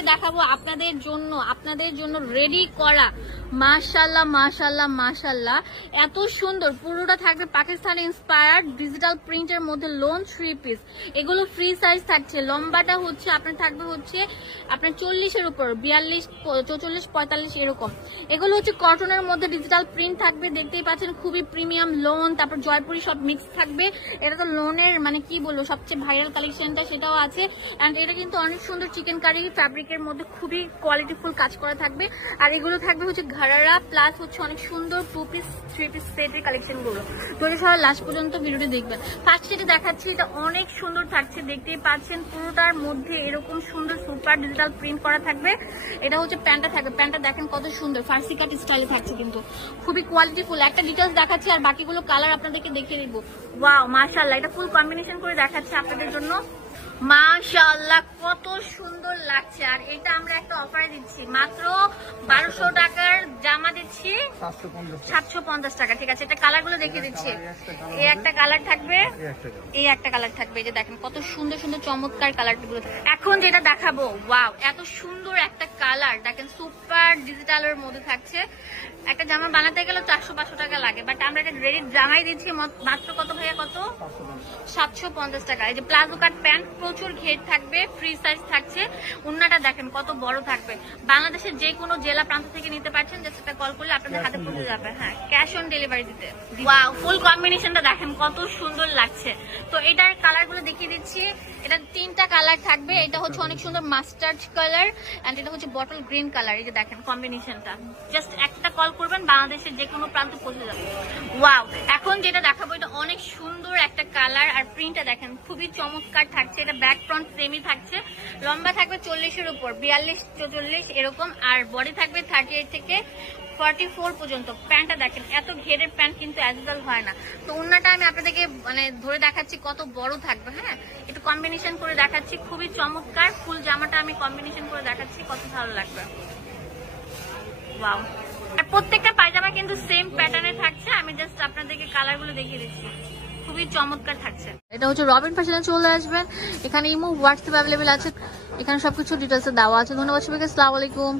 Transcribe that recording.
থেকে দেখাবো আপনাদের জন্য রেডি করা মাশাআল্লাহ মাশাআল্লাহ মাশাআল্লাহ, এত সুন্দর। পুরোটা থাকবে পাকিস্তানি ইন্সপায়ার্ড ডিজিটাল প্রিন্টের মধ্যে লোন 3 পিস। এগুলো ফ্রি সাইজ থাকছে। লম্বাটা হচ্ছে আপনার থাকবে হচ্ছে আপনার 40-এর উপর, 42, 44, 45 এরকম। এগুলো হচ্ছে কটনের মধ্যে ডিজিটাল প্রিন্ট থাকবে, দেখতেই পাচ্ছেন খুবই প্রিমিয়াম লোন, তারপর জয়পুরি সব মিক্স থাকবে। এটা তো লোনের মানে কি বলবো সবচেয়ে ভাইরাল কালেকশনটা, সেটাও আছে। এন্ড এটা কিন্তু অনেক সুন্দর চিকেন কারি ফ্যাব্রিকের মধ্যে খুবই কোয়ালিটিফুল কাজ করা থাকবে। আর এগুলো থাকবে হচ্ছে ঘাড়ারা প্লাস হচ্ছে অনেক সুন্দর 2 পিস 3 পিস সেটের কালেকশন গুলো। তো সবাই লাস্ট পর্যন্ত ভিডিওটি দেখবেন। ফার্স্ট যেটা দেখাচ্ছি এটা অনেক সুন্দর থাকছে, দেখতেই পাচ্ছেন পুরোটার মধ্যে এরকম সুন্দর সুপার ডিজিটাল প্রিন্ট করা থাকবে। এটা হচ্ছে প্যান্টটা থাকবে, প্যান্টটা দেখেন কত সুন্দর ফার্সি কাট স্টাইলে থাকছে, কিন্তু খুবই কোয়ালিটিফুল। একটা ডিটেলস দেখাচ্ছি আর বাকিগুলো কালার আপনাদেরকে দেখিয়ে দিব। ওয়াও মাশাআল্লাহ, এটা ফুল কম্বিনেশন করে দেখাচ্ছি আপনাদের জন্য। মাশাআল্লাহ কত সুন্দর লাগছে। আর এটা আমরা একটা অফারে দিচ্ছি, মাত্র 1200 টাকার জামা দিচ্ছি 750 টাকা। ঠিক আছে, এটা কালার গুলো দেখিয়ে দিচ্ছি। এই একটা কালার থাকবে, এই একটা কালার থাকবে। এই যে দেখেন কত সুন্দর সুন্দর চমৎকার কালার গুলো। এখন যেটা দেখাবো, ওয়াও এত সুন্দর একটা কালার দেখেন, সুপার ডিজিটালের মধ্যে থাকছে। একটা জামা বানাতে গেলে 400-500 টাকা লাগে, বাট আমরা একটা রেডি জামাই দিচ্ছি মাত্র কত ভাইয়া, কত 750 টাকা। এই যে প্লাজো কাট প্যান্ট, প্রচুর ঘের থাকবে, ফ্রি সাইজ থাকছে। ওন্নাটা দেখেন কত বড় থাকবে। বাংলাদেশের যে কোনো জেলা প্রান্ত থেকে নিতে পারছেন, জাস্ট একটা কল করলে আপনাদের হাতে পৌঁছে যাবে। হ্যাঁ, ক্যাশ অন ডেলিভারি দিতে। ওয়াও, ফুল কম্বিনেশনটা দেখেন কত সুন্দর লাগছে। তো এটার কালার গুলো দেখিয়ে দিচ্ছি। এটা 3টা কালার থাকবে। এটা হচ্ছে অনেক সুন্দর মাস্টার্ড কালার এন্ড এটা হচ্ছে বটল গ্রিন কালার। এই যে দেখেন কম্বিনেশনটা, জাস্ট একটা কল করবেন, বাংলাদেশের যে কোনো প্রান্ত পৌঁছে যাবে। ওয়াও, এখন যেটা দেখাবো এটা অনেক সুন্দর একটা কালার আর প্রিন্টটা দেখেন খুবই চমৎকার থাকছে। এটা ব্যাক ফ্রন্ট সেমই থাকছে। লম্বা থাকবে 40-এর উপর, 42-44 এরকম। আর বডি থাকবে 38 থেকে 44 পর্যন্ত। প্যান্টটা দেখেন এত ঘেরের প্যান্ট কিন্তু অ্যাজেল হয় না। তো ওন্নাটা আমি আপনাদেরকে মানে ধরে দেখাচ্ছি কত বড় থাকবে। হ্যাঁ, একটু কম্বিনেশন করে দেখাচ্ছি, খুবই চমৎকার। ফুল জামাটা আমি কম্বিনেশন করে দেখাচ্ছি, কত ভালো লাগবে। ওয়াও, আর প্রত্যেকটা পায়জামা কিন্তু সেম প্যাটার্নে থাকছে। আমি জাস্ট আপনাদেরকে কালার গুলো দেখিয়ে দিচ্ছি, খুবই চমৎকার থাকছে। এটা হচ্ছে রবিন ফ্যাশনে চলে আসবেন। এখানে ইমো হোয়াটসঅ্যাপ অ্যাভেলেবেল আছে, এখানে সবকিছু ডিটেলসে দেওয়া আছে। ধন্যবাদ সবাইকে, আসসালামু আলাইকুম।